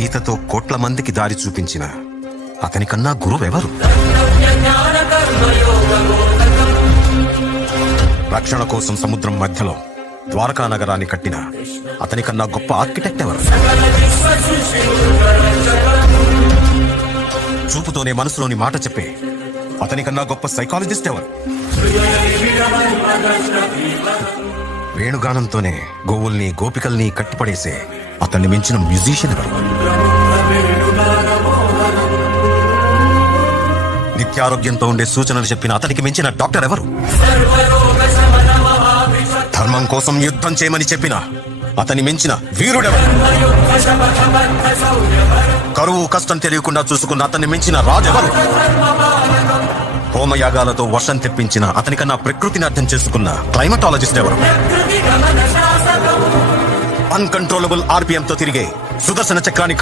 గీతతో కోట్ల మందికి దారి చూపించిన అతనికన్నా గురువెవరు? రక్షణ కోసం సముద్రం మధ్యలో ద్వారకా నగరాన్ని కట్టిన అతనికన్నా గొప్ప ఆర్కిటెక్ట్ ఎవరు? చూపుతోనే మనసులోని మాట చెప్పే అతనికన్నా గొప్ప సైకాలజిస్ట్ ఎవరు? వేణుగానంతోనే గోవుల్ని గోపికల్ని కట్టిపడేసే అతన్ని మించిన మ్యూజిషియన్ ఎవరు? నిత్యారోగ్యంతో ఉండే సూచనలు చెప్పిన అతనికి మించిన డాక్టర్ ఎవరు? ధర్మం కోసం యుద్ధం చేయమని చెప్పిన అతని మించిన వీరుడెవరు? కరువు కష్టం తెలియకుండా చూసుకున్న అతన్ని మించిన రాజెవరు? హోమయాగాలతో వర్షం తెప్పించిన అతనికన్నా ప్రకృతిని అర్థం చేసుకున్న క్లైమటాలజిస్ట్ ఎవరు? అన్కంట్రోలబుల్ ఆర్పిఎం తో తిరిగే సుదర్శన చక్రాన్ని